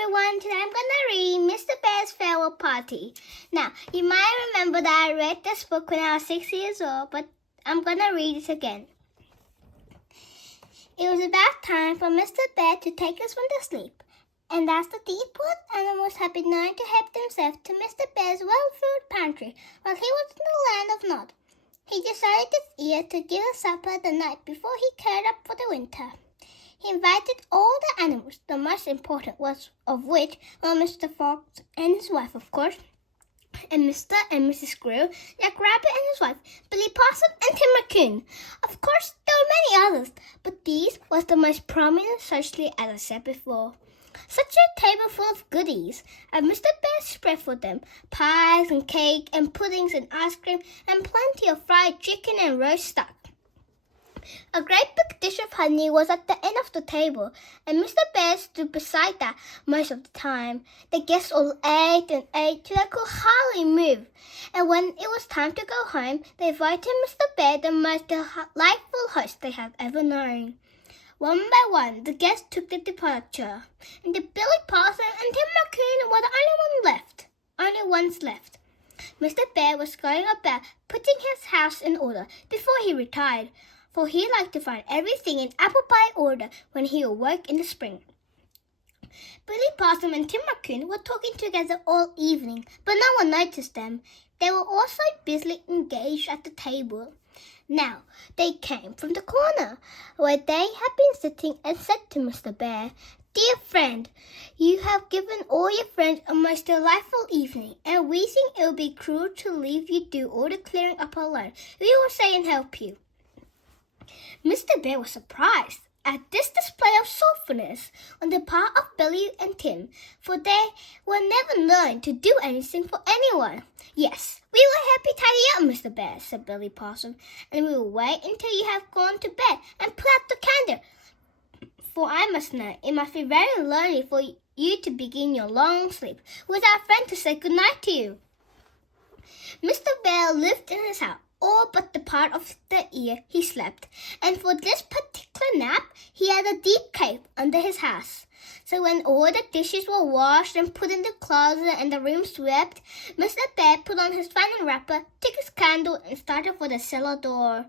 everyone. Today I'm gonna read Mr. Bear's Farewell Party. Now, you might remember that I read this book when I was 6 years old, but I'm gonna read it again. It was about time for Mr. Bear to take us to sleep, and as the deep-wood animals had been known to help themselves to Mr. Bear's well-filled pantry while he was in the land of Nod, he decided this year to give a supper the night before he curled up for the winter. He invited all the animals, the most important of which were Mr. Fox and his wife, of course, and Mr. and Mrs. Squirrel, Jack Rabbit and his wife, Billy Possum and Tim Raccoon. Of course, there were many others, but these was the most prominent socially, as I said before. Such a table full of goodies, and Mr. Bear spread for them pies and cake and puddings and ice cream and plenty of fried chicken and roast duck. A great big dish of honey was at the end of the table, and Mr. Bear stood beside that most of the time. The guests all ate and ate till they could hardly move, and when it was time to go home, they invited Mr. Bear, the most delightful host they have ever known. One by one, the guests took their departure, and the Billy Possum and Tim Raccoon were the only ones left. Mr. Bear was going about putting his house in order before he retired, for he liked to find everything in apple pie order when he awoke in the spring. Billy Possum and Tim Raccoon were talking together all evening, but no one noticed them. They were also busily engaged at the table. Now they came from the corner where they had been sitting and said to Mr. Bear, "Dear friend, you have given all your friends a most delightful evening, and we think it would be cruel to leave you do all the clearing up alone. We will stay and help you." Mr. Bear was surprised at this display of thoughtfulness on the part of Billy and Tim, for they were never known to do anything for anyone. "Yes, we will help you tidy up, Mr. Bear," said Billy Possum, "and we will wait until you have gone to bed and put out the candle. For I must know, it must be very lonely for you to begin your long sleep without a friend to say good night to you." Mr. Bear lived in his house all but the part of the year he slept, and for this particular nap he had a deep cave under his house. So when all the dishes were washed and put in the closet and the room swept, Mr. Bear put on his flannel wrapper, took his candle, and started for the cellar door.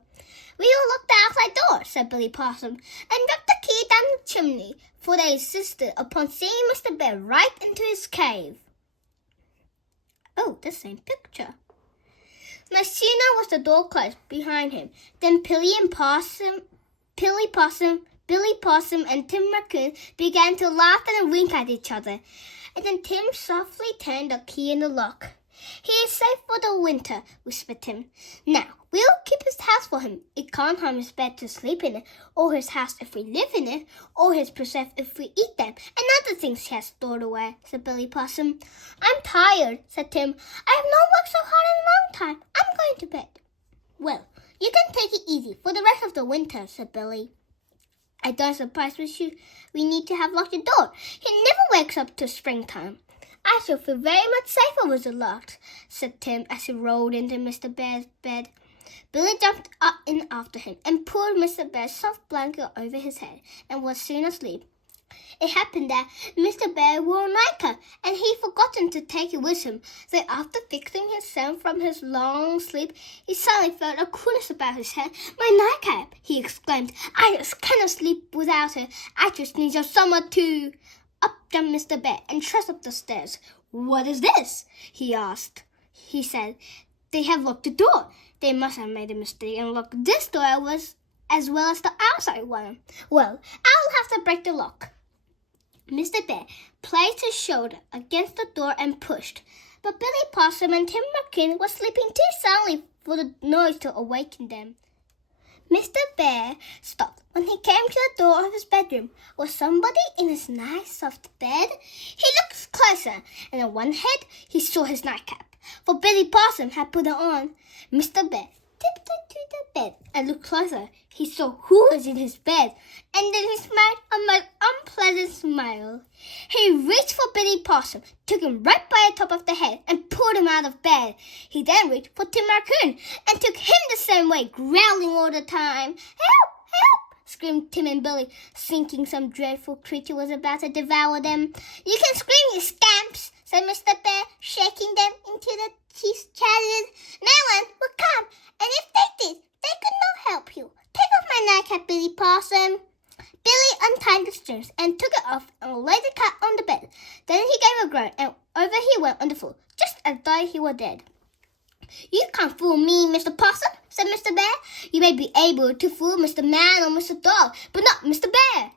"We will lock the outside door," said Billy Possum, "and drop the key down the chimney," for they insisted upon seeing Mr. Bear right into his cave. Oh, the same picture. No sooner was the door closed behind him than Billy Possum, and Tim Raccoon began to laugh and wink at each other, and then Tim softly turned the key in the lock. "He is safe for the winter," whispered Tim. "Now, we will keep his house for him. It can't harm his bed to sleep in it, or his house if we live in it, or his preserves if we eat them, and other things he has stored away," said Billy Possum. "I'm tired," said Tim. "I have not worked so hard in a long time. I'm going to bed." "Well, you can take it easy for the rest of the winter," said Billy. "I don't suppose we need to have locked the door. He never wakes up till springtime." "I shall feel very much safer with it locked," said Tim as he rolled into Mr. Bear's bed. Billy jumped up in after him and pulled Mr. Bear's soft blanket over his head and was soon asleep. It happened that Mr. Bear wore a nightcap, and he'd forgotten to take it with him, so after fixing himself from his long sleep, he suddenly felt a coolness about his head. "My nightcap!" he exclaimed. "I just cannot sleep without it. I just need your summer too." Up jumped Mr. Bear and trudged up the stairs. "What is this?" he asked. He said, "They have locked the door. They must have made a mistake and locked this door as well as the outside one. Well, I'll have to break the lock." Mr. Bear placed his shoulder against the door and pushed, but Billy Possum and Tim Raccoon were sleeping too soundly for the noise to awaken them. Mr. Bear stopped when he came to the door of his bedroom. Was somebody in his nice soft bed? He looked closer, and on one head he saw his nightcap, for Billy Possum had put it on. Mr. Bear tiptoed to the bed and looked closer. He saw who was in his bed, and then he smiled a most unpleasant smile. He reached for Billy Possum, took him right by the top of the head, and pulled him out of bed. He then reached for Tim Raccoon and took him the same way, growling all the time. "Help! Help!" screamed Tim and Billy, thinking some dreadful creature was about to devour them. You can scream, you scamps, said Mr. Bear, shaking them into the teeth chattered. No one will come, and if they did, they could not help you. Take off my nightcap, Billy Possum. Billy untied the strings and took it off and laid the cat on the bed. Then he gave a groan and over he went on the floor, just as though he were dead. You can't fool me, Mr. Possum, said Mr. Bear. You may be able to fool Mr. Man or Mr. Dog, but not Mr. Bear.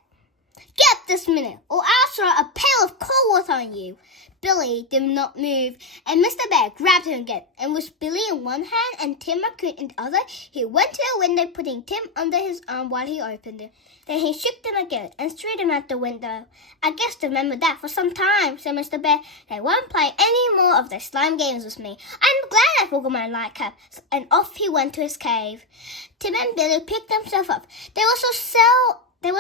Get up this minute, or I'll throw a pail of cold water on you. Billy did not move, and Mr. Bear grabbed him again, and with Billy in one hand and Tim Raccoon in the other, he went to the window, putting Tim under his arm while he opened it. Then he shook them again and threw them out the window. I guess to remember that for some time, said Mr. Bear. They won't play any more of their slime games with me. I'm glad I forgot my nightcap. And off he went to his cave. Tim and Billy picked themselves up. They were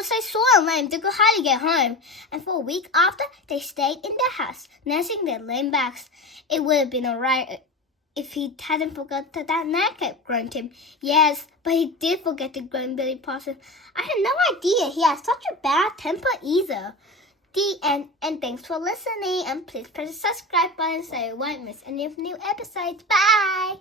so sore and lame they could hardly get home. And for a week after, they stayed in their house, nursing their lame backs. It would have been all right if he hadn't forgotten that nightcap, groaned Tim. Yes, but he did forget to groan Billy Possum. I had no idea he had such a bad temper either. The end, and thanks for listening, and please press the subscribe button so you won't miss any of the new episodes. Bye!